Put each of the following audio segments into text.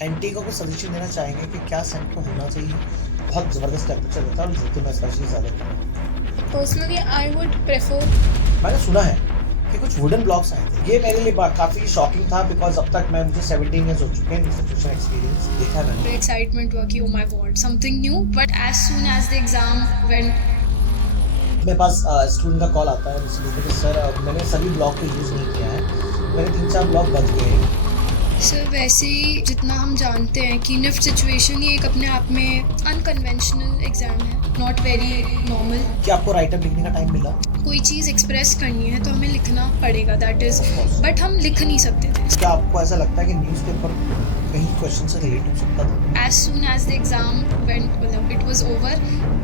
Anti को कुछ suggestion देना चाहेंगे कि क्या सेंटर होना चाहिए? बहुत ज़बरदस्त टेम्परेचर होता है और जोधपुर में स्पेशली ज़्यादा। Personally, I would prefer मैंने सुना है कि कुछ वुडन ब्लॉक्स आए थे। ये मेरे लिए काफ़ी शॉकिंग था बिकॉज़ अब तक मुझे 17 ईयर्स हो चुके हैं इंस्टीट्यूशन एक्सपीरियंस देखा है मैंने। excitement हुआ कि oh my god something new, but as soon as the exam went, मेरे पास स्टूडेंट का कॉल आता है मुझसे बोलते कि सर मैंने सभी ब्लॉक को यूज़ नहीं किया है, मेरे 3-4 ब्लॉक बच गए हैं। सर वैसे ही जितना हम जानते हैं कि निफ्ट सिचुएशन ही एक अपने आप में अनकन्वेंशनल एग्ज़ाम है, नॉट वेरी नॉर्मल। क्या आपको राइट अप लिखने का टाइम मिला? कोई चीज़ एक्सप्रेस करनी है तो हमें लिखना पड़ेगा, दैट इज़, बट हम लिख नहीं सकते थे। क्या आपको ऐसा लगता है कि न्यूज़पेपर कहीं क्वेश्चन से रिलेट हो सकता था? As soon as the exam went, मतलब it was over,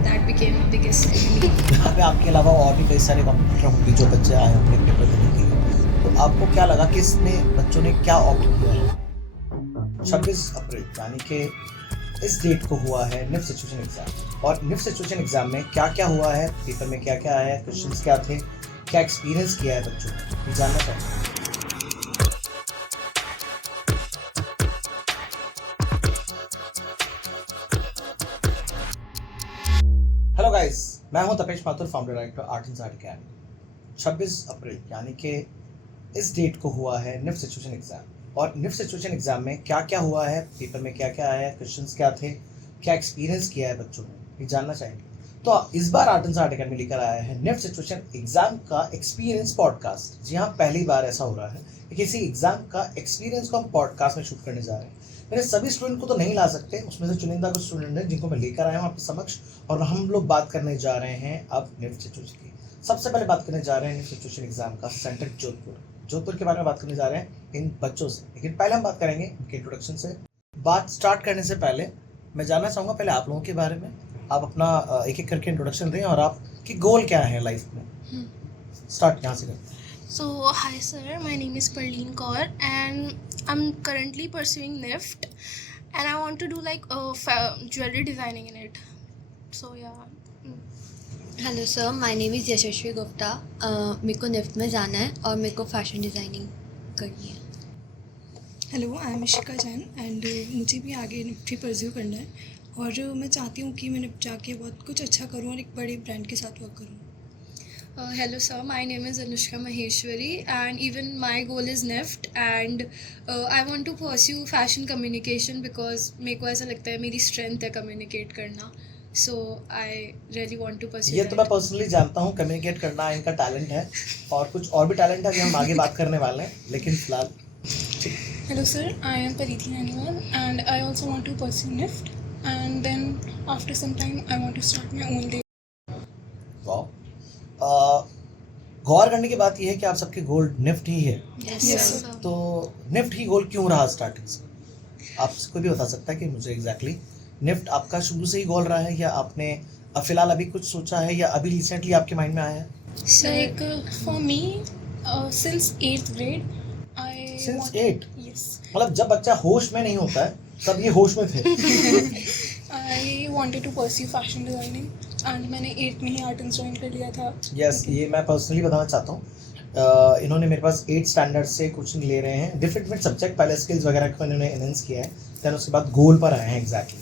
that became the biggest enemy. यहाँ पे आपके अलावा और भी कई सारे कॉम्पिटिटर होंगे जो बच्चे आए होंगे पेपर देने के लिए, तो आपको क्या लगा किसने बच्चों ने क्या ऑप्ट किया है? 26 अप्रैल यानी कि इस डेट को हुआ है निफ्ट सिचुएशन एग्जाम, और निफ्ट सिचुएशन एग्जाम में क्या क्या हुआ है, पेपर में क्या क्या आया है, क्वेश्चंस क्या थे, क्या एक्सपीरियंस किया है बच्चों ने, ये जानना चाहते हैं। हेलो गाइस, मैं हूं Tapesh Mathur, founder director art and art academy. 26 अप्रैल यानी कि इस डेट को हुआ है निफ्ट सिचुएशन एग्जाम, और निफ्ट सिचुएशन एग्जाम में क्या क्या हुआ है, पेपर में क्या क्या आया है, क्वेश्चंस क्या थे, क्या एक्सपीरियंस किया है बच्चों ने, ये जानना चाहेंगे। तो इस बार आर्ट एंड आर्ट अकेडमी लेकर आया है निफ्ट सिचुएशन एग्जाम का एक्सपीरियंस पॉडकास्ट। जी हाँ, पहली बार ऐसा हो रहा है कि किसी एग्जाम का एक्सपीरियंस को हम पॉडकास्ट में शूट करने जा रहे हैं। मेरे सभी स्टूडेंट को तो नहीं ला सकते, उसमें से चुनिंदा कुछ स्टूडेंट हैं जिनको मैं लेकर आया हूँ आपके समक्ष, और हम लोग बात करने जा रहे हैं अब निफ्ट सिचुएशन की। सबसे पहले बात करने जा रहे हैं निफ्ट सिचुएशन एग्जाम का सेंटर जोधपुर के बारे में बात करने जा रहे हैं इन बच्चों से। लेकिन पहले हम बात करेंगे इनके इंट्रोडक्शन से। बात स्टार्ट करने से पहले मैं जानना चाहूँगा पहले आप लोगों के बारे में। आप अपना एक एक करके इंट्रोडक्शन दें और आपकी गोल क्या है लाइफ में। स्टार्ट यहाँ से करते हैं। So, hi sir, my name is Parleen Kaur and I'm currently pursuing NIFT and I want to do like jewelry designing in it. So yeah. Hello sir, my name is Yashasvi Gupta. मेरे को NIFT में जाना है और मेरे को fashion designing करनी है। Hello, I am Ishika Jain and मुझे भी आगे निफ्ट ही परस्यू करना है, और मैं चाहती हूँ कि मैं निफ्ट जाके बहुत कुछ अच्छा करूँ और एक बड़े ब्रांड के साथ वर्क करूँ। Hello sir, my name is Anushka Maheshwari and even my goal is NIFT and I want to pursue fashion communication because मेरे को ऐसा लगता है मेरी strength है communicate करना, so I really want to pursue ये that. तो मैं पर्सनली जानता हूँ, कम्युनिकेट करना इनका टैलेंट है, और कुछ और भी टैलेंट है जो हम आगे बात करने वाले हैं, लेकिन फिलहाल hello sir, I am Paridhi Nainiwal and I also want to pursue NIFT and then after some time I want to start my own day. गौर करने की बात यह है कि आप सबके गोल निफ्ट ही है। Yes, Yes, sir. sir. तो निफ्ट ही गोल क्यों रहा स्टार्टिंग से? आप कोई भी बता सकता है कि मुझे एग्जैक्टली निफ्ट आपका शुरू से ही गोल रहा है, या आपने फिलहाल अभी कुछ सोचा है, या अभी रिसेंटली आपके माइंड में आया है? Like for me, since 8th grade, I Since want- 8? Yes, मतलब जब बच्चा होश में नहीं होता है तब ये होश में थे। I wanted to pursue fashion designing and मैंने 8th में ही आर्ट एंड ज्वाइन कर लिया था। यस, ये मैं पर्सनली बताना चाहता हूँ। इन्होंने मेरे पास 8 स्टैंडर्ड से कोचिंग ले रहे हैं, डिफरेंट डिफरेंट सब्जेक्ट, पहले स्किल्स वगैरह को इन्होंने एनहेंस किया है, देन उसके बाद गोल पर आए हैं exactly.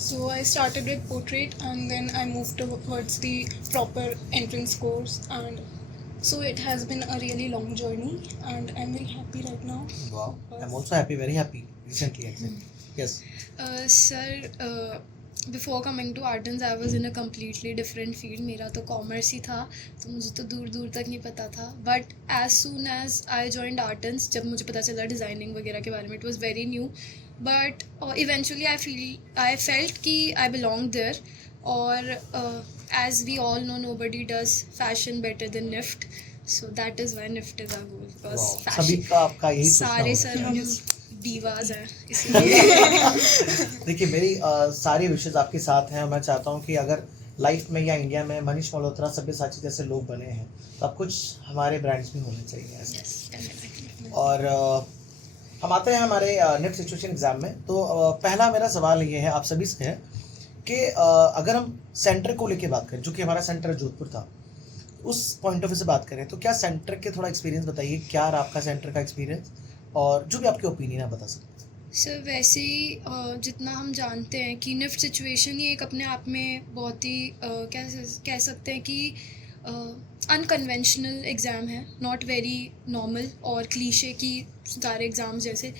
So I started with portrait and then I moved towards the proper entrance course, and so it has been a really long journey and I'm very happy right now. Wow, I'm also happy, very happy recently actually. Yes. Sir, before coming to Artens, I was in a completely different field. मेरा तो commerce ही था, तो मुझे तो दूर दूर तक नहीं पता था. But as soon as I joined Artens, जब मुझे पता चला डिज़ाइनिंग वगैरह के बारे में, it was very new. But eventually I felt कि I belonged there. और as we all know, nobody does fashion better than NIFT. So that is why NIFT is our goal. Because Wow. fashion, सभी का आपका यही सोचना सारे होगा। Sir हम दीवाज हैं इसलिए। देखिए, मेरी सारी विशेष आपके साथ हैं, और मैं चाहता हूँ कि अगर लाइफ में या इंडिया में मनीष मल्होत्रा, सब्यसाची जैसे लोग बने हैं, तो अब कुछ हमारे ब्रांड्स भी होने चाहिए ऐसे। Yes, definitely. और हम आते हैं हमारे निफ्ट सिचुएशन एग्जाम में। तो पहला मेरा सवाल ये है आप सभी से है कि अगर हम सेंटर को लेके बात करें, जो कि हमारा सेंटर जोधपुर था, उस पॉइंट ऑफ व्यू से बात करें, तो क्या सेंटर के थोड़ा एक्सपीरियंस बताइए, क्या रहा आपका सेंटर का एक्सपीरियंस, और जो भी आपके ओपिनियन आप बता सकते हैं। सर वैसे ही जितना हम जानते हैं कि निफ्ट सिचुएशन ही एक अपने आप में बहुत ही कह सकते हैं कि अनकन्वेंशनल एग्ज़ाम है, नॉट वेरी नॉर्मल और क्लीशे की सारे एग्ज़ाम्स जैसे।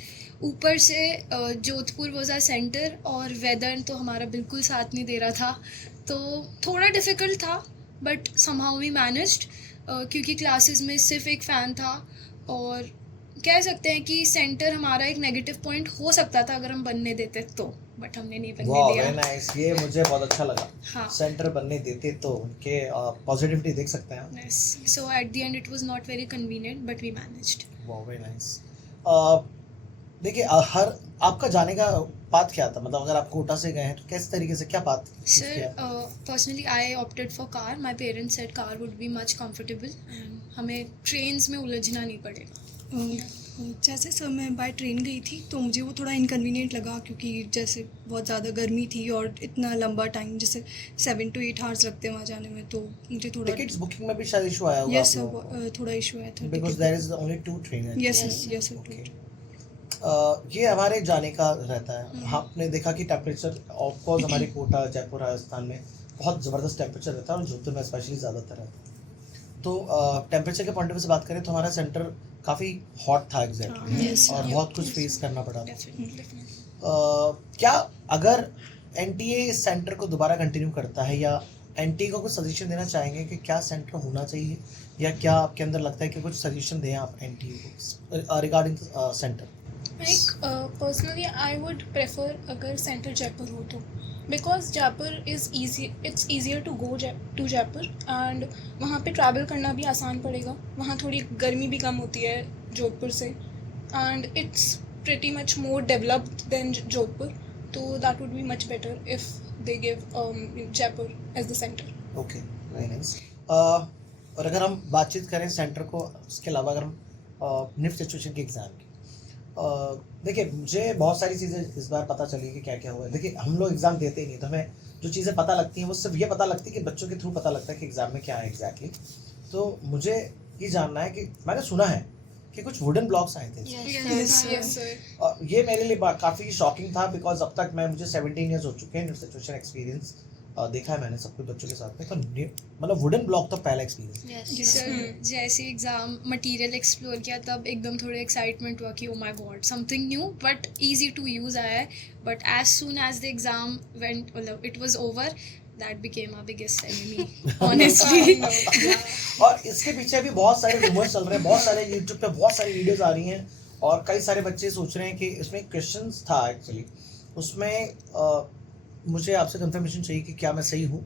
ऊपर से जोधपुर वॉज आर सेंटर और वेदर तो हमारा बिल्कुल साथ नहीं दे रहा था, तो थोड़ा डिफ़िकल्ट था बट समहाउ वी मैनेज्ड, क्योंकि क्लासेस में सिर्फ एक फ़ैन था और कह सकते हैं कि सेंटर हमारा एक नेगेटिव पॉइंट हो सकता था अगर हम बनने देते तो, बट हमने नहीं बनने वाह दिया। वेरी नाइस, ये मुझे बहुत अच्छा लगा। हाँ। सेंटर बनने देते तो उनके पॉजिटिविटी देख सकते हैं आप। Yes. So at the end it was not very convenient, but we managed. वाह वेरी नाइस। देखिए हर आपका जाने का पाथ क्या था, मतलब अगर आप कोटा से गए हैं तो किस तरीके से क्या path Sir, personally I opted for car. My parents said car would be much comfortable and हमें trains में उलझना नहीं पड़ेगा। जैसे सर मैं बाय ट्रेन गई थी तो मुझे वो थोड़ा इनकन्वीनियंट लगा, क्योंकि जैसे बहुत ज़्यादा गर्मी थी और इतना लंबा टाइम, जैसे 7 to 8 आवर्स लगते हैं वहाँ जाने में, तो मुझे थोड़ा टिकट्स बुकिंग में भी शायद इशू आया होगा यस सर, थोड़ा इशू आया था because there is only 2 train. Yes sir okay. ये हमारे जाने का रहता है। आपने देखा कि टेम्परेचर ऑफ कोर्स हमारे कोटा जयपुर राजस्थान में बहुत ज़बरदस्त टेम्परेचर रहता है और जोधपुर में स्पेशली ज़्यादातर रहता है। तो टेम्परेचर के पॉइंट ऑफ व्यू से बात करें तो हमारा सेंटर काफ़ी हॉट था एग्जैक्टली, Yes, और yeah. बहुत कुछ फेस करना पड़ा था। Definitely. क्या अगर एनटीए इस सेंटर को दोबारा कंटिन्यू करता है, या एनटीए को कुछ सजेशन देना चाहेंगे कि क्या सेंटर होना चाहिए, या क्या आपके अंदर लगता है कि कुछ सजेशन दें आप एनटीए को regarding centre? Like personally, I would prefer अगर center जयपुर हो तो, because Jaipur is easy, it's easier to go to Jaipur and वहाँ पे travel करना भी आसान पड़ेगा। वहाँ थोड़ी गर्मी भी कम होती है जोधपुर से and it's pretty much more developed than Jodhpur, तो that would be much better if they give Jaipur as the center. Okay very nice. और अगर हम बातचीत करें सेंटर को, उसके अलावा अगर हम निफ्ट सिचुएशन के एग्ज़ाम की, देखिए मुझे बहुत सारी चीज़ें इस बार पता चली कि क्या क्या हुआ है। देखिए हम लोग एग्ज़ाम देते ही नहीं, तो हमें जो चीज़ें पता लगती हैं वो सिर्फ ये पता लगती है कि बच्चों के थ्रू पता लगता है कि एग्ज़ाम में क्या है एग्जैक्टली। तो मुझे ये जानना है कि मैंने सुना है कि कुछ वुडन ब्लॉक्स आए थे। Yes sir. ये मेरे लिए काफ़ी शॉकिंग था, बिकॉज अब तक मुझे 17 ईयर्स हो चुके हैं निफ्ट सिचुएशन एक्सपीरियंस देखा है मैंने सब कुछ बच्चों के साथ में, तो मतलब वुडन ब्लॉक तो पहला एक्सपीरियंस। सर जैसे एग्ज़ाम मटेरियल एक्सप्लोर किया तब एकदम थोड़े एक्साइटमेंट हुआ कि oh my god something new but easy to use आया है, but as soon as the exam went, मतलब it was over, that became our biggest enemy honestly. और इसके पीछे भी बहुत सारे रूमर्स चल रहे हैं, बहुत सारे यूट्यूब पे बहुत सारी वीडियोस आ रही हैं, और कई सारे बच्चे सोच रहे हैं कि इसमें क्वेश्चंस था एक्चुअली उसमें। मुझे आपसे कंफर्मेशन चाहिए कि क्या मैं सही हूँ।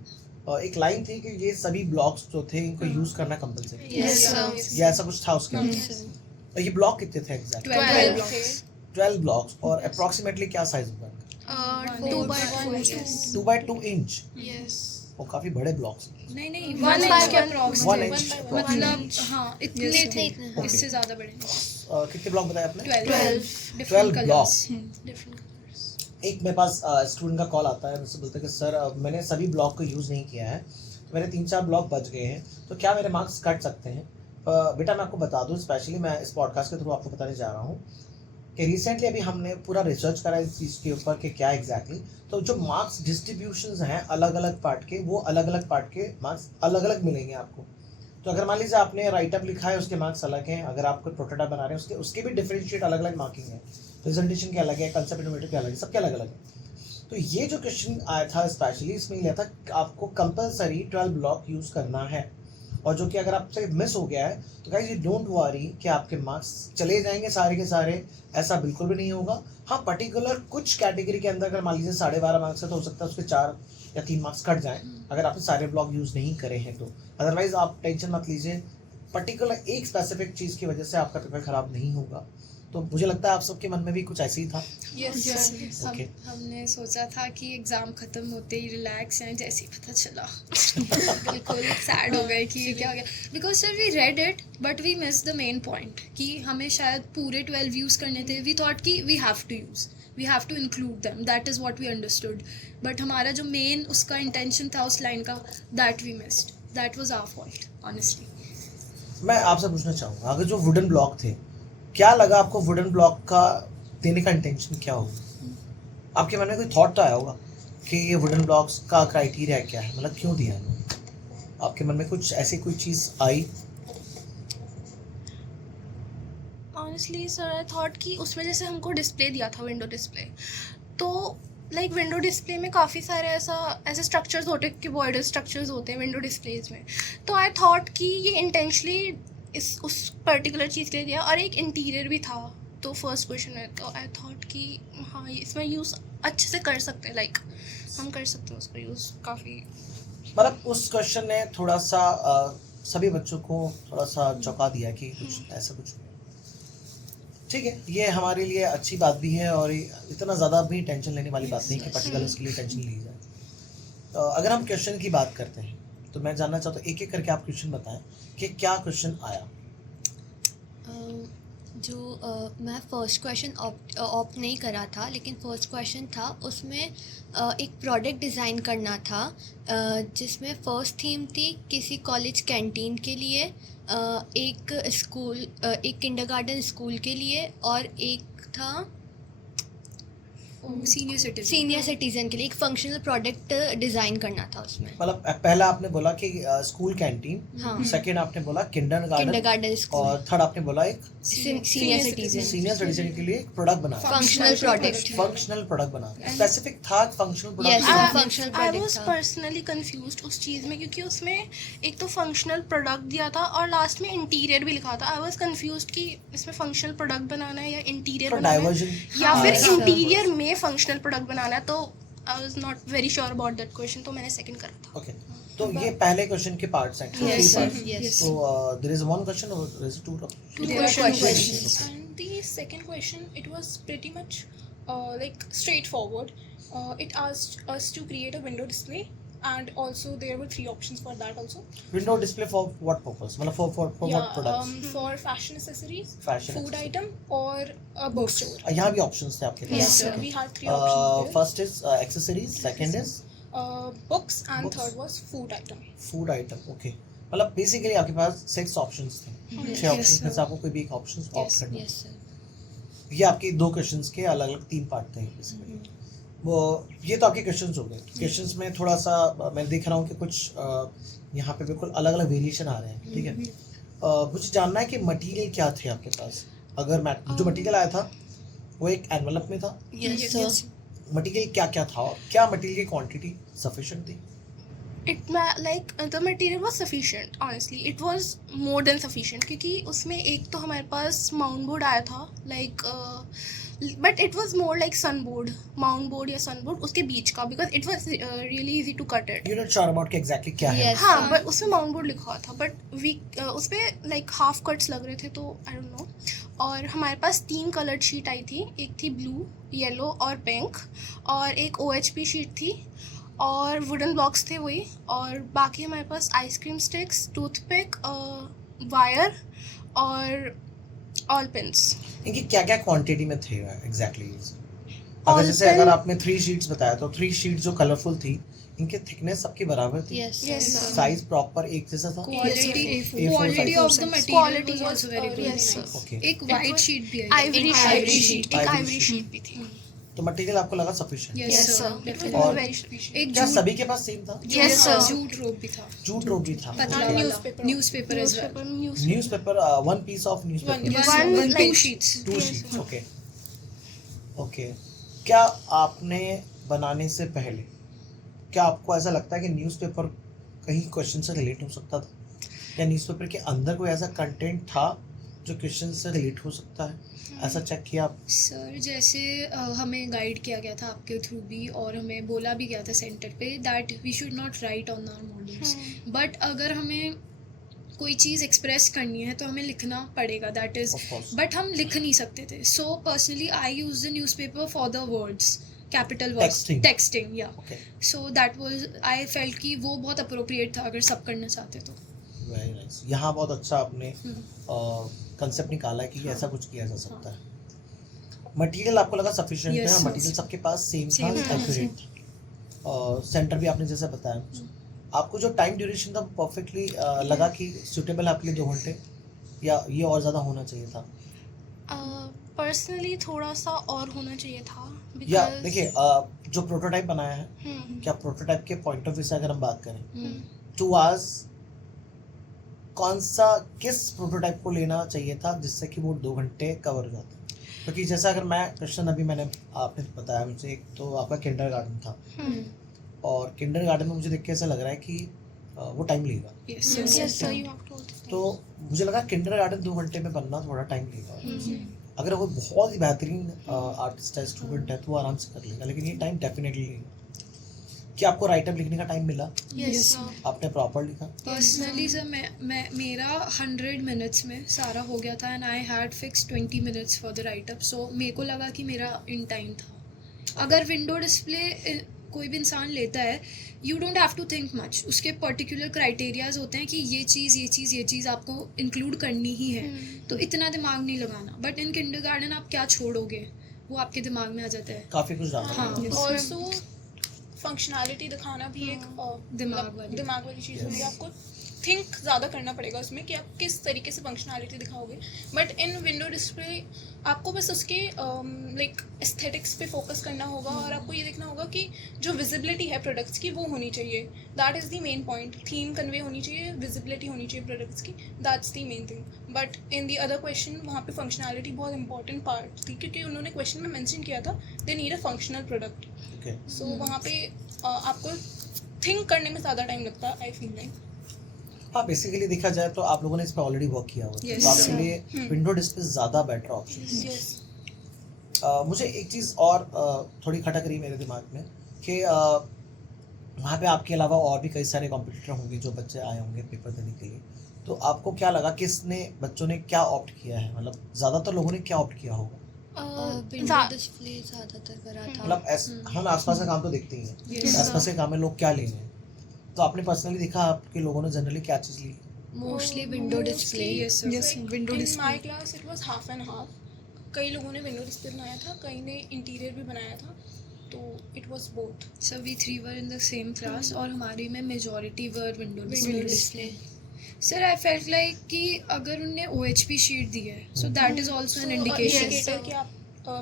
एक लाइन थी कि ये सभी ब्लॉक्स जो थे इनको यूज करना कंपलसरी, Yes, sir. या ऐसा कुछ था उसके अंदर। ये ब्लॉक कितने थे एग्जैक्ट? 12 12 ब्लॉक्स। और अप्रोक्सीमेटली क्या साइज होगा इनका? 2x2 inch. Yes. वो काफी बड़े ब्लॉक्स। नहीं 1 1 by इंच के 1. अप्रॉक्स 1 थे, इंच मतलब हाँ इतने Yes, थे, इतने, इससे ज़्यादा बड़े नहीं। कितने ब्लॉक बताए आपने? 12 12 different blocks. colors. Different colors. एक मेरे पास स्टूडेंट का कॉल आता है, मुझसे बोलता है कि सर मैंने सभी ब्लॉक को यूज़ नहीं किया है, तो मेरे 3-4 ब्लॉक बच गए हैं, तो क्या मेरे मार्क्स कट सकते हैं? बेटा मैं आपको बता दूं, स्पेशली मैं इस पॉडकास्ट के थ्रू आपको बताने जा रहा हूँ कि रिसेंटली अभी हमने पूरा रिसर्च करा इस चीज़ के ऊपर कि क्या एग्जैक्टली, तो जो मार्क्स डिस्ट्रीब्यूशंस हैं अलग अलग पार्ट के, वो अलग अलग पार्ट के मार्क्स अलग अलग मिलेंगे आपको। तो अगर मान लीजिए आपने राइटअप लिखा है उसके मार्क्स अलग हैं, अगर आप कोई प्रोटोटाइप बना रहे हैं उसके भी डिफरेंशिएट अलग अलग मार्किंग है, प्रेजेंटेशन के अलग है, कंसेप्ट इनोवेटिव के अलग है, सबके अलग अलग है। तो ये जो क्वेश्चन आया था स्पेशली इसमें लिया था आपको कंपलसरी 12 ब्लॉक यूज़ करना है, और जो कि अगर आपसे मिस हो गया है तो गाइस यू डोंट वरी कि आपके मार्क्स चले जाएंगे सारे के सारे, ऐसा बिल्कुल भी नहीं होगा। हाँ पर्टिकुलर कुछ कैटेगरी के अंदर अगर मान लीजिए 12.5 मार्क्स है तो हो सकता है उसके 4 या 3 मार्क्स कट जाएं अगर आपने सारे ब्लॉक यूज़ नहीं करे हैं तो। अदरवाइज आप टेंशन मत लीजिए, पर्टिकुलर एक स्पेसिफिक चीज़ की वजह से आपका पेपर ख़राब नहीं होगा। तो मुझे लगता है आप सबके मन में भी कुछ ऐसे ही था। Yes. Okay. हमने सोचा था कि एग्ज़ाम ख़त्म होते ही रिलैक्स हैं, जैसे ही पता चला बिल्कुल सैड हो गए कि ये क्या हो गया, because sir we read it but we miss the main point कि हमें शायद पूरे 12 यूज़ करने थे। वी थॉट कि we have to include them, that is what we understood, but हमारा जो मेन उसका इंटेंशन था उस लाइन का, that we missed, that was our fault honestly. मैं आपसे पूछना चाहूँगा, अगर जो वुडन ब्लॉक थे, क्या लगा आपको वुडन ब्लॉक का देने का इंटेंशन क्या होगा? आपके मन में कोई थॉट तो आया होगा कि ये वुडन ब्लॉक्स का क्राइटेरिया क्या है, मतलब क्यों दिया है? आपके मन में कुछ ऐसी कोई चीज़ आई? ऑनेस्टली सर आई थॉट कि उसमें जैसे हमको डिस्प्ले दिया था विंडो डिस्प्ले, तो लाइक विंडो डिस्प्ले में काफ़ी सारे ऐसे स्ट्रक्चर्स होते हैं कि बॉर्डर स्ट्रक्चर्स होते हैं विंडो डिस्प्लेज में। तो आई थॉट कि ये इंटेंशनली उस पर्टिकुलर चीज़ के लिए दिया, और एक इंटीरियर भी था तो फर्स्ट क्वेश्चन में, तो आई थॉट कि हाँ इसमें यूज़ अच्छे से कर सकते हैं, लाइक हम कर सकते हैं उसका यूज़ काफ़ी। मतलब उस क्वेश्चन ने थोड़ा सा सभी बच्चों को थोड़ा सा चौंका दिया कि कुछ ऐसा कुछ। ठीक है, ये हमारे लिए अच्छी बात भी है और इतना ज़्यादा भी टेंशन लेने वाली बात नहीं कि पर्टिकुलर उसके लिए टेंशन ली जाए। तो अगर हम क्वेश्चन की बात करते हैं तो मैं जानना चाहता हूँ एक एक करके आप क्वेश्चन बताएं कि क्या क्वेश्चन आया। मैं फर्स्ट क्वेश्चन ऑप्ट नहीं करा था, लेकिन फर्स्ट क्वेश्चन था उसमें एक प्रोडक्ट डिज़ाइन करना था, जिसमें फर्स्ट थीम थी किसी कॉलेज कैंटीन के लिए, एक किंडरगार्टन स्कूल के लिए, और एक था सीनियर सिटीजन के लिए। एक फंक्शनल प्रोडक्ट डिज़ाइन करना था उसमें। मतलब पहला आपने बोला कि स्कूल कैंटीन, हाँ, सेकंड आपने बोला किंडरगार्टन, किंडरगार्टन स्कूल, और थर्ड आपने बोला एक सीनियर सिटीजन, सीनियर सिटीजन के लिए एक प्रोडक्ट बना, फंक्शनल प्रोडक्ट। फंक्शनल प्रोडक्ट बना। स्पेसिफिक था functional Yes, product? functional I product was था। पर्सनली कन्फ्यूज उस चीज़ में, क्योंकि उसमें एक तो फंक्शनल प्रोडक्ट दिया था और लास्ट में इंटीरियर भी लिखा था। आई वॉज कन्फ्यूज कि इसमें फंक्शनल प्रोडक्ट बनाना है या इंटीरियर बनाना है, डाइवर्जन या फिर yes, इंटीरियर में फंक्शनल प्रोडक्ट बनाना है। तो I was not very sure about that question, तो मैंने सेकंड करा था। ओके, तो ये पहले क्वेश्चन के पार्ट्स हैं। Yes, sir. So Yes. There is one question और there is two Two There are questions. questions. And the second question, it was pretty much like straightforward. It asked us to create a window display, and also there were 3 options for that also. Window display for what purpose, मतलब for what products? For fashion accessories, Fashion food accessories. item, or a bookstore. यहाँ भी options थे आपके Yes, pass? sir. We had 3 options there. First is accessories, second is Books, and Books. third was food item. Food item. Okay, मतलब basically आपके पास 6 options थे, 6 options में से आपको कोई भी एक ऑप्शन ऑप्ट करना। Yes sir. ये आपके 2 क्वेश्चंस के अलग अलग 3 पार्ट थे बेसिकली। वो ये तो आपके क्वेश्चंस हो गए। क्वेश्चंस में थोड़ा सा मैं देख रहा हूँ कि कुछ यहाँ पे बिल्कुल अलग अलग वेरिएशन आ रहे हैं। ठीक है, मुझे जानना है कि मटेरियल क्या थे आपके पास। अगर जो मटेरियल आया था वो एक एनवलप में था, यस सर। मटेरियल क्या क्या था और क्या मटेरियल की क्वांटिटी सफिशिएंट थी? The material was sufficient, honestly it was more than sufficient, क्योंकि उसमें एक तो हमारे पास माउंट बोर्ड आया था, but it was more like sun board, mount board या सन बोर्ड उसके बीच का, because it was really easy to cut it. You not sure about कि एग्जैक्टली क्या है? Yes. हाँ, sir. बट उसमें माउंट बोर्ड लिखा हुआ था, बट उस पर लाइक हाफ कट्स लग रहे थे, तो आई डोंट नो। और हमारे पास 3 कलर्ड शीट आई थी, एक थी ब्लू, येलो और पिंक, और एक OHP शीट थी, और वुडन ब्लॉक्स थे वही, और बाकी हमारे पास आइसक्रीम स्टिक्स, टूथपिक, वायर और ऑल पिन्स। इनकी क्या क्या क्वांटिटी में थे एग्जैक्टली? All अगर जैसे pen- अगर आपने 3 शीट्स बताया तो 3 शीट्स जो कलरफुल थी इनके थिकनेस सबकी बराबर थी? Yes Yes, sir. sir. Size proper एक जैसा था? Quality A4 quality size. Of the material Quality was was, also very good. yes, sir. Okay, एक वाइट शीट भी है। आइवरी Ivory शीट, एक Ivory आइवरी sheet. शीट भी थी। तो मटेरियल आपको लगा sufficient? Yes, Yes, sir. sir. It was Definitely. और- very sufficient. एक क्या जूट सभी के पास सेम था? Yes, sir. जूट रोप भी था, जूट रोप भी था? पतला And वाला newspaper. Newspaper as well. Newspaper, news. Newspaper, one piece of newspaper? Yes, One, one like- two sheets. 2 Yes. Sheets. Okay okay, क्या आपने बनाने से पहले क्या आपको ऐसा लगता है कि न्यूज़पेपर कहीं क्वेश्चन से रिलेट हो सकता था, या न्यूज़पेपर के अंदर कोई ऐसा कंटेंट था जो क्वेश्चन से रिलेट हो सकता है? ऐसा चेक किया आप? सर जैसे हमें गाइड किया गया था आपके थ्रू भी, और हमें बोला भी गया था सेंटर पे that we should not write on our modules, but अगर हमें कोई चीज़ एक्सप्रेस करनी है तो हमें लिखना पड़ेगा, that is, Of course. But हम लिख नहीं सकते थे। So personally I use the newspaper for the words, capital words, Texting. Texting, या okay, so that was, I felt कि वो बहुत अप्रोप्रिएट था अगर सब करना चाहते तो। Very nice. यहाँ बहुत अच्छा आपने कंसेप्ट निकाला है कि ऐसा कुछ किया जा सकता है। मटेरियल आपको लगा सफिशिएंट Yes, है, yes. मटेरियल सबके पास सेम था, Same था, एक्यूरेट। सेंटर भी आपने जैसा बताया। आपको जो टाइम ड्यूरेशन था परफेक्टली लगा कि सूटेबल है आपके लिए 2 घंटे, या ये और ज़्यादा होना चाहिए था? पर्सनली थोड़ा सा और होना चाहिए था या because- देखिए जो प्रोटोटाइप बनाया है, हम्म, क्या प्रोटोटाइप के पॉइंट ऑफ व्यू से अगर हम बात करें, हम्म, टू आवर्स कौन सा किस प्रोटोटाइप को लेना चाहिए था जिससे कि वो 2 घंटे कवर हो जाते? क्योंकि जैसा अगर मैं क्वेश्चन अभी आपने बताया मुझे, एक तो आपका किंडरगार्टन था हम्म। और किंडरगार्टन में मुझे देख के ऐसा लग रहा है कि वो टाइम लेगा, Yes. Yes, sir, you have told this. तो मुझे लगा किंडरगार्टन 2 घंटे में बनना थोड़ा टाइम लेगा। हम्म, अगर वो बहुत ही बेहतरीन आर्टिस्ट है, स्टूडेंट है, तो वो आराम से कर लेगा, लेकिन ये टाइम डेफिनेटली लेगा। क्या आपको राइट अप लिखने का टाइम मिला? yes, sir. आपने प्रॉपर लिखा? पर्सनली सर मैं मेरा 100 मिनट्स में सारा हो गया था and I had fix 20 minutes for the write up, so मेरे को लगा कि मेरा इन टाइम था। अगर विंडो डिस्प्ले कोई भी इंसान लेता है, you don't have to think much, उसके पर्टिकुलर क्राइटेरियाज होते हैं कि ये चीज़ आपको इंक्लूड करनी ही है, तो इतना दिमाग नहीं लगाना। बट इन किंडरगार्टन आप क्या छोड़ोगे वो आपके दिमाग में आ जाता है। काफी कुछ डालना हाँ, पड़ेगा। ऑल्सो फंक्शनैलिटी दिखाना भी एक दिमाग वाली। दिमाग वाली चीज़ होगी। आपको थिंक ज़्यादा करना पड़ेगा उसमें कि आप किस तरीके से फंक्शनैलिटी दिखाओगे। बट इन विंडो डिस्प्ले आपको बस उसके लाइक एस्थेटिक्स पे फोकस करना होगा और आपको ये देखना होगा कि जो विजिबिलिटी है प्रोडक्ट्स की वो होनी चाहिए। That is the main point. Theme convey होनी चाहिए, विजिबिलिटी होनी चाहिए प्रोडक्ट्स की, that's the main thing. But in the other question वहाँ पे फंक्शनैलिटी बहुत इंपॉर्टेंट पार्ट थी, क्योंकि उन्होंने क्वेश्चन में मेंशन किया था they need a functional product. Okay, so वहाँ पे आपको थिंक करने में ज़्यादा टाइम लगता है, आई फील लाइक। हाँ बेसिकली देखा जाए तो आप लोगों ने इस पर ऑलरेडी वर्क किया हुआ है, Yes, तो आपके sir. लिए विंडो डिस्प्ले ज़्यादा बेटर ऑप्शन है। यस मुझे एक चीज़ और थोड़ी खटक रही मेरे दिमाग में कि वहाँ पे आपके अलावा और भी कई सारे कॉम्पिटिटर होंगे जो बच्चे आए होंगे पेपर देने के लिए, तो आपको क्या लगा किसने बच्चों ने क्या ऑप्ट किया है? मतलब ज़्यादातर लोगों ने क्या ऑप्ट किया होगा? विंडो डिस्प्ले ज़्यादातर करा था। मतलब हम आसपास का काम तो देखते ही हैं, Yes, आसपास के काम में लोग क्या ले रहे हैं, तो आपने पर्सनली देखा आपके लोगों ने जनरली क्या चीज़ ली? Mostly window display. Yes, sir. Yes window in my display. Class it was half and half. कई लोगों ने विंडो डिस्प्ले बनाया था, कई ने इंटीरियर भी बनाया था, तो it was both. So we 3 were in the same class और हमारी में majority were window window display. Display. Sir I felt like कि अगर उनने OHP शीट दी है, so that is also an indication. Indicator कि आप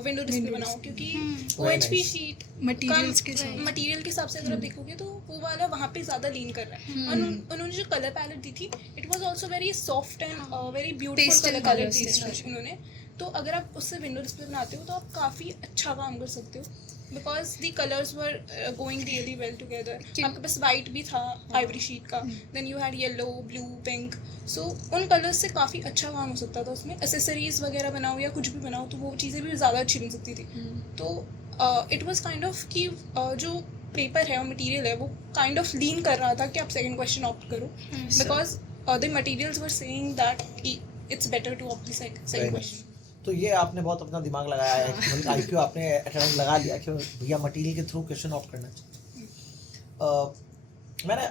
विंडो डिस्प्ले Window बनाओ, क्योंकि Very OHP nice. Sheet materials के साथ। मटेरियल के हिसाब से अगर आप देखोगे तो वो वाला वहाँ पे ज़्यादा लीन कर रहा है। और उन्होंने जो कलर पैलेट दी थी it was also very soft and very beautiful Pastel colour palette colours दी थे थी उन्होंने। तो अगर आप उससे विंडो डिस्प्ले बनाते हो तो आप काफ़ी अच्छा काम कर सकते हो, because the colours were going really well together. आपके पास वाइट भी था आइवरी शीट का, then you had yellow, blue, pink, so उन कलर्स से काफ़ी अच्छा काम हो सकता था उसमें। एसेसरीज वगैरह बनाओ या कुछ भी बनाओ तो वो चीज़ें भी ज़्यादा अच्छी बन सकती थी। तो इट वाज काइंड ऑफ कि जो पेपर है और मटेरियल है वो काइंड ऑफ लीन कर रहा था कि आप सेकंड क्वेश्चन ऑप्ट करो, because the materials were saying that it's better to opt the second question. तो ये आपने बहुत अपना दिमाग लगाया है, मतलब IQ आपने अटेंड लगा लिया कि भैया मटेरियल के थ्रू क्वेश्चन ऑप्ट करना चाहिए। मैंने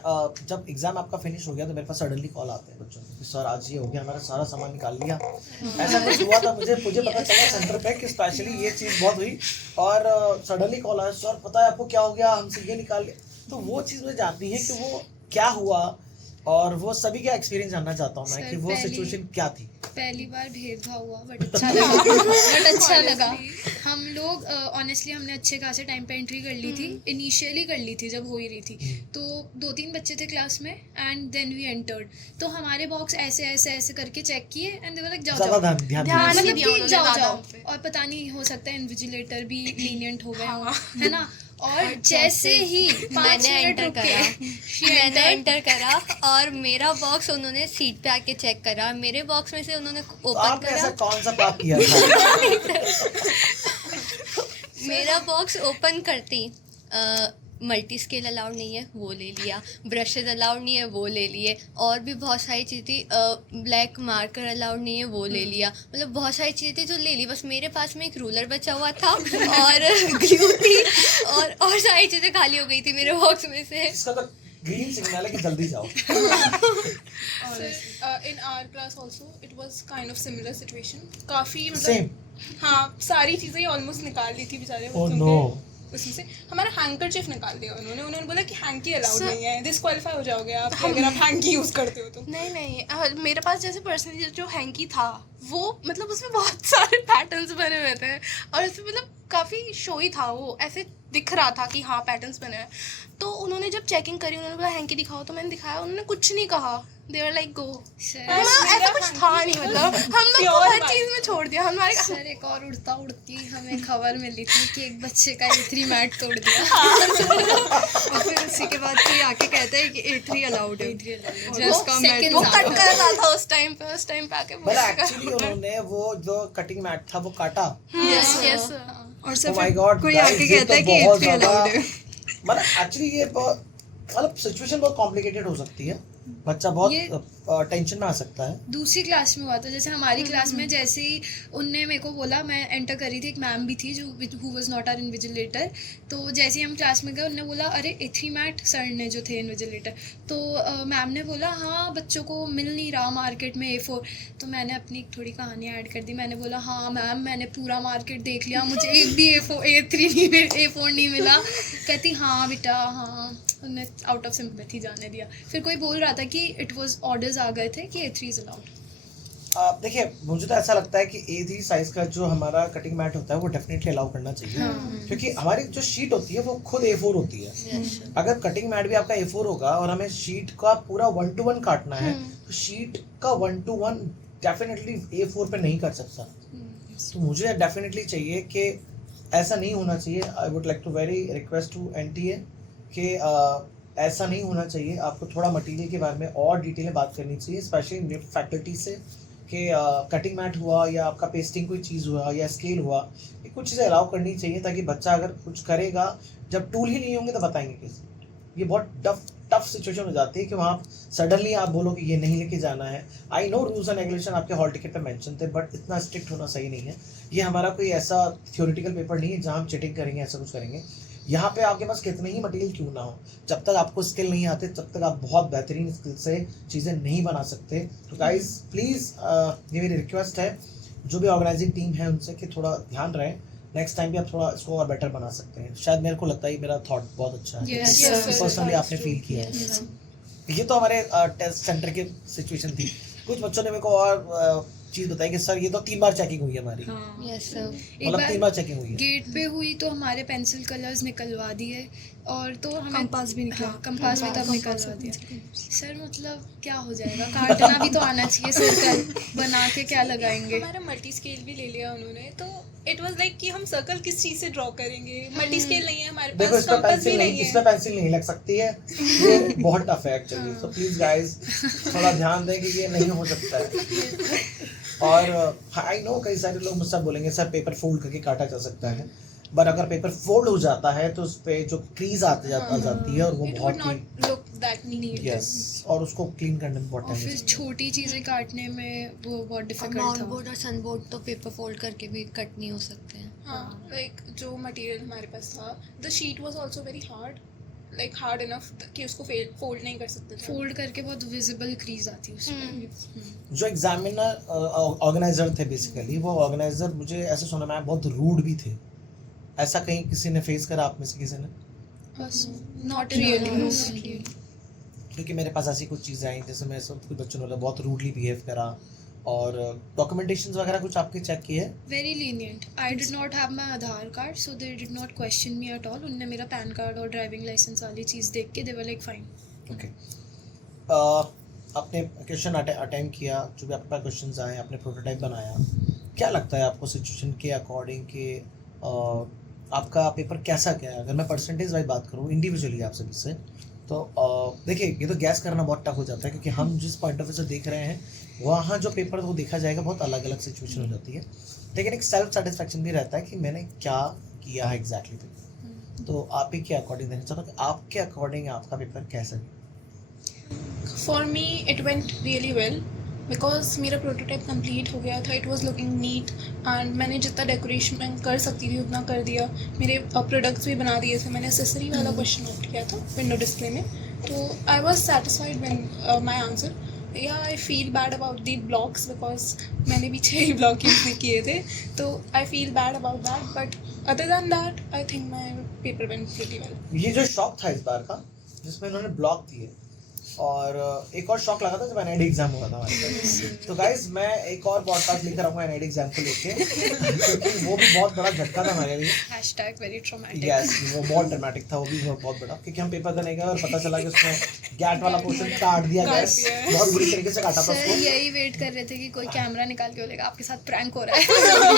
जब एग्जाम आपका फिनिश हो गया तो मेरे पास सडनली कॉल आते हैं बच्चों के कि सर आज ये हो गया, हमारा सारा सामान निकाल लिया। ऐसा कुछ हुआ था, मुझे पता चला सेंटर पे कि स्पेशली ये चीज़ बहुत हुई और सडनली कॉल आया, सर पता है आपको क्या हो गया, हमसे ये निकाल लिया। तो वो चीज़ मुझे जाननी है कि वो क्या हुआ और वो सभी का एक्सपीरियंस जानना चाहता हूँ मैं Sir, कि वो पहली- सिचुएशन क्या थी। पहली बार भेदभाव हुआ बट अच्छा लगा। हम लोग ऑनेस्टली हमने अच्छे खासे टाइम पे एंट्री कर ली थी, इनिशियली कर ली थी जब हो ही रही थी। तो 2-3 बच्चे थे क्लास में एंड देन वी एंटर्ड, तो हमारे बॉक्स ऐसे ऐसे ऐसे करके चेक किए एंड दे वर लाइक जाओ ज़्यादा जाओ, ध्यान ध्यान दीजिए। नहीं मतलब दिया कि उन्होंने जाओ ज़्यादा जाओ, हम पे। और पता नहीं हो सकता है इन्विजिलेटर भी लीनियंट हो गए हों, है ना। और जैसे ही 5 मैंने मिनट एंटर रुके करा मैंने एंटर करा और मेरा बॉक्स उन्होंने सीट पे आके चेक करा। मेरे बॉक्स में से उन्होंने तो ओपन आपने ऐसा करा, कौन सा पाप किया था? मेरा बॉक्स ओपन करती मल्टी स्केल अलाउड नहीं है वो ले लिया, ब्रशेज अलाउड नहीं है वो ले लिए, और भी बहुत सारी चीज़ें थी, ब्लैक मार्कर अलाउड नहीं है वो ले लिया। मतलब बहुत सारी चीज़ें थी जो ले ली। बस मेरे पास में एक रूलर बचा हुआ था और ग्लू थी और सारी चीज़ें खाली हो गई थी मेरे बॉक्स में से। इसका तो ग्रीन सिग्नल है कि जल्दी जाओ। In our class also it was kind of similar situation. काफ़ी सेम। मतलब हाँ सारी चीज़ें ऑलमोस्ट निकाल ली थी बेचारे ओह बच्चों नो। के। उसमें से हमारा हैंकरचिफ निकाल दिया उन्होंने बोला कि हैंकी अलाउड Sir- नहीं है, डिस्क्वालीफाई हो जाओगे आप अगर आप हैंकी यूज़ करते हो तो। नहीं मेरे पास जैसे पर्सनली जो हैंकी था वो मतलब उसमें बहुत सारे पैटर्न्स बने हुए थे और उसमें मतलब काफ़ी शोई था, वो ऐसे दिख रहा था कि हाँ पैटर्न्स बने हैं। तो उन्होंने जब चेकिंग करी उन्होंने बोला हैंकी दिखाओ, तो मैंने दिखाया, उन्होंने कुछ नहीं कहा, दे वर लाइक गो। मतलब ऐसा कुछ था नहीं, मतलब हम लोग को हर चीज़ में छोड़ दिया हमारे। सर एक और उड़ता उड़ती हमें खबर मिली थी कि एक बच्चे का A3 मैट तोड़ दिया। और फिर उसी के बाद कोई आके कहता है कि A3 अलाउड है। और Just उसका second मैट वो ज़्यादा। कट कर रहा था उस टाइम पे आके मतलब एक्चुअली उन्होंने वो जो कटिंग मैट था वो काटा। यस यस और Oh सर my फिर God, कोई guys, आके ये कहता है तो कि बहुत A3 अलाउड है। मतलब एक्चुअली ये मतलब सिचुएशन बहुत कॉम्प्लिकेटेड हो सकती है, बच्चा बहुत टेंशन में आ सकता है। दूसरी क्लास में हुआ था, जैसे हमारी क्लास में जैसे ही उनने मेरे को बोला, मैं एंटर करी थी, एक मैम भी थी जो who was not our invigilator. तो जैसे ही हम क्लास में गए उन्होंने बोला अरे A3 मैट, सर ने जो थे इन्विजिलेटर, तो मैम ने बोला हाँ बच्चों को मिल नहीं रहा मार्केट में A4। तो मैंने अपनी थोड़ी कहानी ऐड कर दी, मैंने बोला हाँ मैम मैंने पूरा मार्केट देख लिया, मुझे एक भी A4 नहीं मिला। कहती हाँ बेटा हाँ, उन्हें आउट ऑफ सिंपैथी जाने दिया। फिर कोई बोल रहा था कि इट वाज ऑर्डर्स आ गए थे कि A3 इज अलाउड। देखिए मुझे तो ऐसा लगता है कि A3 साइज का जो हमारा कटिंग मैट होता है वो डेफिनेटली अलाउ करना चाहिए, क्योंकि हमारी जो शीट होती है वो खुद A4 होती है। अगर कटिंग मैट भी आपका A4 होगा और हमें शीट का पूरा 1-to-1 काटना है तो शीट का 1-to-1 डेफिनेटली A4 पे नहीं कर सकता। तो मुझे डेफिनेटली चाहिए कि ऐसा नहीं होना चाहिए। I would like to very request to NTA कि ऐसा नहीं होना चाहिए। आपको थोड़ा मटेरियल के बारे में और डिटेल में बात करनी चाहिए, स्पेशली फैकल्टी से, कि कटिंग मैट हुआ या आपका पेस्टिंग कोई चीज़ हुआ या स्केल हुआ, ये कुछ चीज़ें अलाउ करनी चाहिए, ताकि बच्चा अगर कुछ करेगा, जब टूल ही नहीं होंगे तो बताएंगे कैसे। ये बहुत टफ सिचुएशन हो जाती है कि वहाँ सडनली आप बोलो कि ये नहीं लेके जाना है। I know rules and regulation आपके हॉल टिकट पे मेंशन थे, बट इतना स्ट्रिक्ट होना सही नहीं है। ये हमारा कोई ऐसा थ्योरेटिकल पेपर नहीं है जहाँ हम चीटिंग करेंगे, ऐसा कुछ करेंगे। यहाँ पे आपके पास कितने ही मटेरियल क्यों ना हो, जब तक आपको स्किल नहीं आते तब तक आप बहुत बेहतरीन स्किल से चीज़ें नहीं बना सकते। तो गाइज प्लीज़ ये मेरी रिक्वेस्ट है जो भी ऑर्गेनाइजिंग टीम है उनसे कि थोड़ा ध्यान रहे, नेक्स्ट टाइम भी आप थोड़ा इसको और बेटर बना सकते हैं। शायद मेरे को लगता है मेरा थॉट बहुत अच्छा है, Yes, sir. पर्सनली आपने फील किया है। ये तो हमारे टेस्ट सेंटर की सिचुएशन थी। कुछ बच्चों ने मेरे को और चीज़ बताई कि सर ये तो 3 बार चेकिंग हुई है हमारी। Yes sir. मतलब 3 बार चेकिंग हुई है। गेट पे हुई तो हमारे पेंसिल कलर्स निकलवा दिए, और तो हमें कंपास भी निकला। हाँ, कंपास भी तब कंपास निकलवा भी दिया। सर मतलब क्या हो जाएगा, काटना भी तो आना चाहिए, सर्कल बना के क्या लगाएंगे। हमारा मल्टी स्केल भी ले लिया उन्होंने, तो इट वाज लाइक कि हम सर्कल किस चीज़ से ड्रॉ करेंगे। मल्टी स्केल नहीं है हमारे देखो पास, इसमें कंपास भी पेंसिल नहीं नहीं, है। इसमें पेंसिल नहीं लग सकती है, ये बहुत टफ है एक्चुअली। तो प्लीज गाइस थोड़ा ध्यान दें कि ये नहीं हो सकता है। और आई नो कई सारे लोग मुझसे बोलेंगे सर पेपर फोल्ड करके काटा जा सकता है, बट अगर पेपर फोल्ड हो जाता है तो उस पे जो क्रीज आती जाती है और वो It would बहुत not look that neat. Yes, और उसको क्लीन करने में बहुत और टाइम फिर लगता छोटी चीज़ें काटने में वो बहुत और डिफिकल्ट माउंट था। बोर्ड और सन बोर्ड तो पेपर फोल्ड करके भी कट नहीं हो सकते हैं। हाँ, लाइक जो मटेरियल हमारे पास था, the sheet was also very hard, like hard enough कि उसको फोल्ड नहीं कर सकते थे। फोल्ड करके बहुत विजिबल क्रीज आती है उसमें। जो एग्जामिनर ऑर्गेनाइजर थे बेसिकली, वो ऑर्गेनाइजर मुझे ऐसे सुना में आया बहुत रूड भी थे। ऐसा कहीं किसी ने फेस करा आप में से किसी ने? बस Not in really, our no. House. क्योंकि मेरे पास ऐसी कुछ चीज़ें आई जैसे मैं सब कुछ बच्चों ने बहुत रूडली बिहेव करा, और डॉक्यूमेंटेशंस वगैरह कुछ आपके चेक किए? Very lenient. I did not have my Aadhaar card, so they did not question me at all. उनने मेरा पैन कार्ड और ड्राइविंग लाइसेंस वाली चीज़ देख के दे वर लाइक फाइन। ओके, आपने क्वेश्चन अटेम्प्ट किया, जो भी आपके पास क्वेश्चंस आए, आपने प्रोटोटाइप बनाया। क्या लगता है आपको सिचुएशन के अकॉर्डिंग कि आपका पेपर कैसा गया? अगर मैं परसेंटेज वाइज बात करूँ इंडिविजुअली आप सभी से, तो देखिए ये तो गैस करना बहुत टफ हो जाता है, क्योंकि हम जिस पॉइंट ऑफ व्यू से देख रहे हैं वहाँ जो पेपर वो देखा जाएगा बहुत अलग अलग सिचुएशन हो जाती है, लेकिन एक सेल्फ सेटिस्फेक्शन भी रहता है कि मैंने क्या किया है एग्जैक्टली। तो आप ही के अकॉर्डिंग देखना चाहता हूँ कि आपके अकॉर्डिंग आपका पेपर कैसा गया? For me it went really well because मेरा प्रोटोटाइप कंप्लीट हो गया था, it was looking neat, and मैंने जितना डेकोरेशन कर सकती थी उतना कर दिया। मेरे प्रोडक्ट्स भी बना दिए थे। मैंने एक्सेसरी वाला क्वेश्चन नोट किया था विंडो डिस्प्ले में, तो I was satisfied when my answer. Yeah I feel bad about the blogs because मैंने भी 6 ब्लॉग यूज़ नहीं किए थे, तो I feel bad about that, but other than that I think my paper went pretty well. ये जो shock था इस बार का जिसमें इन्होंने ब्लॉक दिए, और एक और शॉक लगा था जब एनआईडी एग्जाम हुआ था हमारे पास। तो गाइस मैं एक और पॉडकास्ट लेकर आऊंगा एनआईडी एग्जाम को लेके, क्योंकि वो भी बहुत बड़ा झटका था हमारे लिए। #very traumatic। यस वो बहुत ड्रामेटिक था, वो भी बहुत बड़ा, क्योंकि हम पेपर देने गए और पता चला कि उसमें गैट वाला पोर्शन काट दिया गया, बहुत बुरी तरीके से काटा था सर उसको। यही वेट कर रहे थे कि कोई कैमरा निकाल के बोलेगा आपके साथ प्रैंक हो रहा है।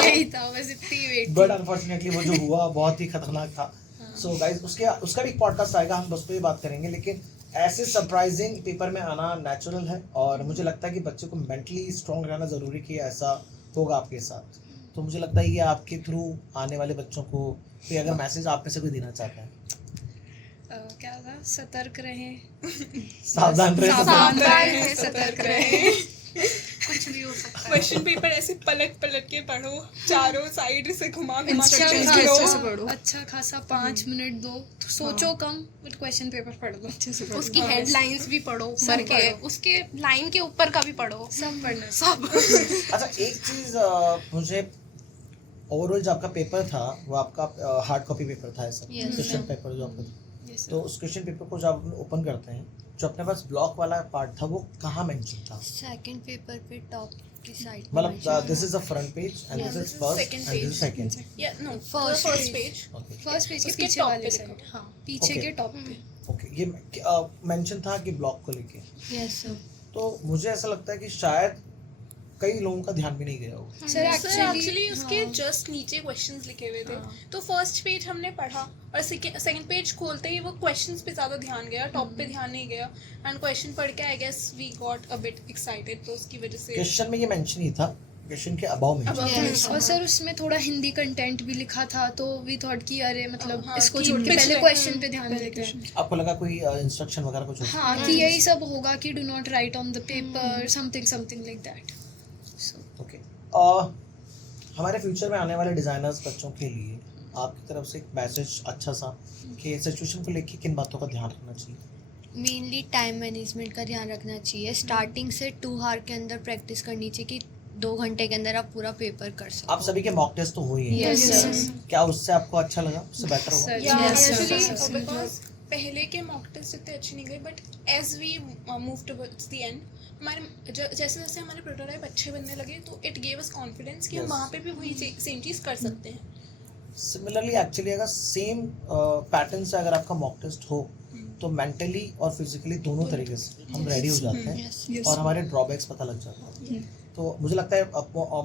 यही था, बस इतनी वेट बट अनफॉर्चुनेटली वो जो हुआ बहुत ही खतरनाक था। सो गाइस उसका भी एक पॉडकास्ट आएगा, हम उस पर भी बात करेंगे। लेकिन ऐसे सरप्राइजिंग पेपर में आना नेचुरल है, और मुझे लगता है कि बच्चे को मेंटली स्ट्रॉन्ग रहना ज़रूरी कि ऐसा होगा आपके साथ। तो मुझे लगता है ये आपके थ्रू आने वाले बच्चों को कोई अगर मैसेज आप में से कोई देना चाहता है, क्या था, सतर्क रहें, सावधान रहे। सावधान रहें, सतर्क रहें। कुछ भी हो सकता है। क्वेश्चन पेपर ऐसे पलट पलट के पढ़ो, चारों साइड से घुमा घुमा अच्छा के अच्छे पढ़ो। से पढ़ो। अच्छा खासा 5 मिनट दो, तो सोचो कम, बट क्वेश्चन पेपर पढ़ लो। अच्छे से उसकी पढ़ो। हेडलाइंस भी पढ़ो, सब पढ़ के पढ़ो। उसके लाइन के ऊपर का भी पढ़ो, सब पढ़ना। सब। अच्छा एक चीज़ मुझे ओवरऑल जो आपका पेपर था वो आपका हार्ड कॉपी पेपर था ऐसा, Yes, क्वेश्चन sir. पेपर जो आपका था। Yes, sir. तो उस क्वेश्चन पेपर को जब आप ओपन करते हैं, जो अपने पास ब्लॉक वाला पार्ट था वो कहाँ मेंशन था? सेकंड पेपर पे टॉप की साइड मतलब this is the front page and Yeah, this this is is first second and this is page. Second. Yeah no First first page. Page. Okay first page के उसके पीछे top वाले पे side, लिखा। हाँ पीछे Okay. के टॉप पे। ओके ये मेंशन था कि ब्लॉक को लेके, यस सर। तो मुझे ऐसा लगता है कि शायद कई लोगों का ध्यान भी नहीं गया होगा। सर एक्चुअली उसके हाँ। जस्ट नीचे क्वेश्चंस लिखे हुए थे, हाँ। तो फर्स्ट पेज हमने पढ़ा और सेकंड पेज खोलते ही वो क्वेश्चंस पे ज़्यादा ध्यान गया, टॉप पे ध्यान नहीं गया, एंड क्वेश्चन पढ़ के I guess we got a bit excited, तो उसकी वजह से क्वेश्चन में ये मेंशन ही था, क्वेश्चन के अबाउ में। Above Yes. और सर उसमें थोड़ा हिंदी कंटेंट भी लिखा था, तो वी थॉट कि अरे मतलब हाँ, इसको कि छोड़ के पिछले- पहले क्वेश्चन पे ध्यान देते हैं। आपको लगा कोई इंस्ट्रक्शन वगैरह कुछ होगा? हाँ कि यही सब होगा कि do not write on the paper, something like that. Okay हमारे फ्यूचर में आने वाले डिज़ाइनर्स बच्चों के लिए आपकी तरफ से एक मैसेज अच्छा सा कि सिचुएशन को लेके किन बातों का ध्यान रखना चाहिए? मेनली टाइम मैनेजमेंट का ध्यान रखना चाहिए। स्टार्टिंग से 2 आवर के अंदर प्रैक्टिस करनी चाहिए कि 2 घंटे के अंदर आप पूरा पेपर कर सको। आप सभी के मॉक टेस्ट तो हुए ही हैं। Yes, Yes, sir. sir. क्या उससे आपको अच्छा लगा, उससे बेटर हुआ? Sir, Yeah, Yes, sir. actually, Yes, sir. because पहले के मॉक टेस्ट इतने अच्छे नहीं गए, but as we move towards the end हमारे जैसे जैसे हमारे प्रोटोटाइप अच्छे बनने लगे, तो इट गेव अस कॉन्फिडेंस कि हम Yes. वहाँ पे भी वही सेम चीज़ कर सकते हैं। सिमिलरली एक्चुअली अगर सेम पैटर्न से अगर आपका मॉक टेस्ट हो तो मेंटली और फिजिकली दोनों तरीके से हम रेडी हो जाते हैं Yes. Yes. और हमारे ड्रॉबैक्स पता लग जाते हैं। तो मुझे लगता है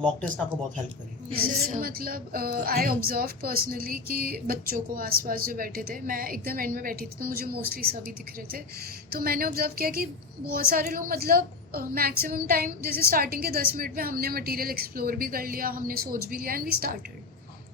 मॉक टेस्ट ने आपको बहुत हेल्प करी। Yes, sir sir. मतलब आई ऑब्जर्व पर्सनली कि बच्चों को आसपास जो बैठे थे, मैं एकदम एंड में बैठी थी तो मुझे मोस्टली सभी दिख रहे थे, तो मैंने ऑब्जर्व किया कि बहुत सारे लोग मतलब मैक्सिमम टाइम जैसे स्टार्टिंग के 10 मिनट में हमने मटेरियल एक्सप्लोर भी कर लिया, हमने सोच भी लिया एंड वी स्टार्टेड,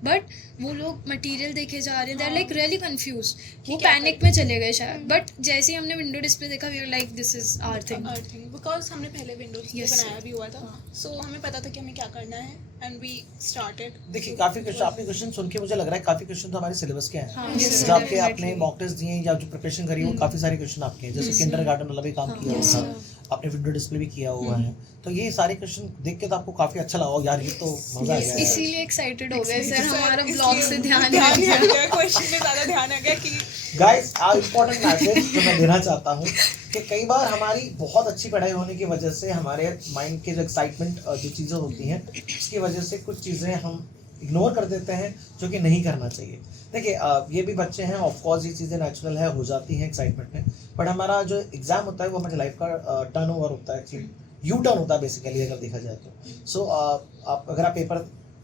बट वो लोग मटेरियल देखे जा रहे हैं, they are like really confuse, वो क्या पैनिक में चले गए शायद, बट जैसे ही हमने विंडो डिस्प्ले देखा we are like this is our thing. Earthing because हमने पहले विंडोज Yes, sir. बनाया भी हुआ था, सो हमें पता था कि हमें क्या करना है, एंड वी स्टार्टेड। देखिए काफी क्वेश्चन, आपने क्वेश्चन सुन के मुझे लग रहा है काफी क्वेश्चन तो हमारे सिलेबस के हैं। हाँ, Yes, yes, sir. जो आपके definitely. आपने मॉक टेस्ट दिए या जो प्रिपरेशन करी है वो काफी सारे क्वेश्चन आपके हैं, जैसे किंडरगार्टन वाला भी काम हाँ, किया yes, हुआ था, आपने विंडो डिस्प्ले भी किया हुआ है, तो ये सारे क्वेश्चन देख के तो आपको काफी अच्छा लगा होगा, यार ये तो मजा आ गया यार। इसीलिए एक्साइटेड हो गए सर, हमारा इसलिए ब्लॉग से ध्यान ध्यान हट नहीं गया। गया, क्वेश्चन में ज़्यादा ध्यान आ गया कि गाइस इम्पोर्टेंट मैसेज जो मैं देना चाहता हूँ कि कई बार हमारी बहुत अच्छी पढ़ाई होने की वजह से हमारे माइंड के जो एक्साइटमेंट जो चीज़ें होती हैं उसकी वजह से कुछ चीज़ें हम इग्नोर कर देते हैं जो कि नहीं करना चाहिए। देखिए ये भी बच्चे हैं, ऑफकोर्स ये चीज़ें नेचुरल है, हो जाती हैं एक्साइटमेंट में, बट हमारा जो एग्ज़ाम होता है वो हमारी लाइफ का टर्न ओवर होता है, एक्चुअली यू टर्न होता है बेसिकली अगर देखा जाए तो। सो आप अगर आप पेपर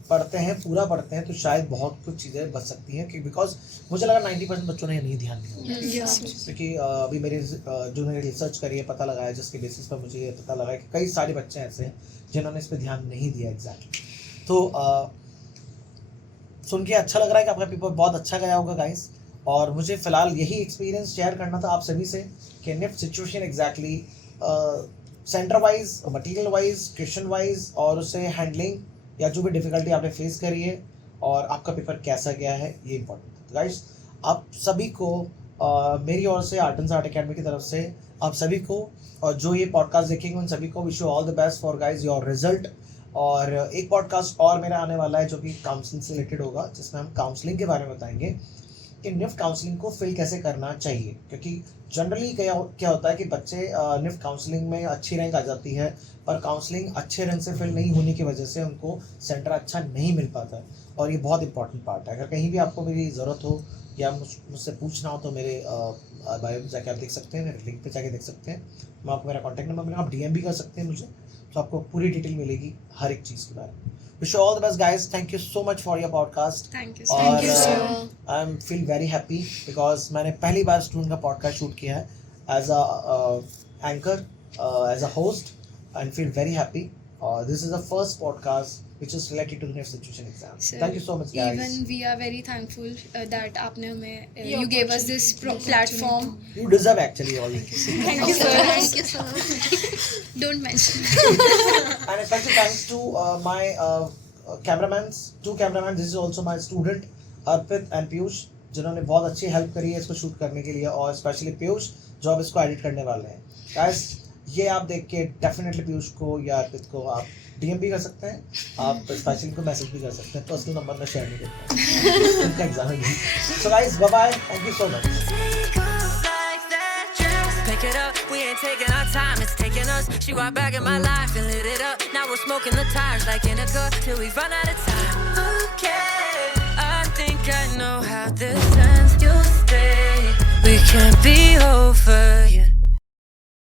पढ़ते हैं, पूरा पढ़ते हैं, तो शायद बहुत कुछ चीज़ें बच सकती हैं, कि बिकॉज मुझे लगा 90% बच्चों ने नहीं ध्यान दिया, Yes. क्योंकि अभी मेरे जो मैंने रिसर्च करी है पता लगाया, जिसके बेसिस पर मुझे ये पता लगा कि कई सारे बच्चे ऐसे हैं जिन्होंने इस पर ध्यान नहीं दिया एग्जैक्टली। तो सुन के अच्छा लग रहा है कि आपका पेपर बहुत अच्छा गया होगा गाइस, और मुझे फ़िलहाल यही एक्सपीरियंस शेयर करना था आप सभी से कि NIFT situation exactly centre wise, material wise, question wise और उसे हैंडलिंग या जो भी डिफ़िकल्टी आपने फेस करी है और आपका पेपर कैसा गया है, ये इंपॉर्टेंट है। गाइस आप सभी को मेरी ओर से आर्ट एंड आर्ट अकेडमी की तरफ से आप सभी को और जो ये पॉडकास्ट देखेंगे उन सभी को wish you all the best for guys your result. और एक पॉडकास्ट और मेरा आने वाला है जो कि काउंसलिंग से रिलेटेड होगा, जिसमें हम काउंसलिंग के बारे में बताएंगे कि निफ्ट काउंसलिंग को फिल कैसे करना चाहिए। क्योंकि जनरली क्या होता है कि बच्चे निफ्ट काउंसलिंग में अच्छी रैंक आ जाती है, पर काउंसलिंग अच्छे रैंक से फिल नहीं होने की वजह से उनको सेंटर अच्छा नहीं मिल पाता है। और ये बहुत इंपॉर्टेंट पार्ट है। अगर कहीं भी आपको मेरी ज़रूरत हो या मुझसे पूछना हो तो मेरे बायो में जाके आप देख सकते हैं, मेरे लिंक पे जाके देख सकते हैं। मैं आपको मेरा कॉन्टैक्ट नंबर मिलेगा, आप DM भी कर सकते हैं मुझे, तो आपको पूरी डिटेल मिलेगी हर एक चीज़ के बारे में। Wish you all the best guys, thank you so much for your podcast. Thank you और you, sir. I am feel very happy because मैंने पहली बार स्टूडेंट का पॉडकास्ट शूट किया है as a anchor, as a host, and feel very happy. This is the first podcast which is related to the NIFT situation exam. Sir, Thank you so much, guys. Even we are very thankful that आपने हमें ये you gave us this platform. You deserve actually all this. Thank you, sir. Thank you so much. Don't mention. And especially thanks to my cameramans, two cameramans. This is also my student Arpit and Piyush, जिन्होंने बहुत अच्छी help करी है इसको shoot करने के लिए, और स्पेशली पीयूष जो अब इसको एडिट करने वाले हैं। गाइस ये आप देख के डेफिनेटली पीयूष को या अर्पित को आप DM भी कर सकते हैं, आप स्पेशली को मैसेज भी कर सकते हैं। पर्सनल नंबर मैं शेयर नहीं करता, उनका एग्जाम है। So guys bye bye, thank you so much. Pick it up, we ain't taking our time, it's taking us. She walked back in my life and lit it up. Now we're smoking the tires like indica till we run out of time. Okay, I think I know how this ends. You stay, we can't be over.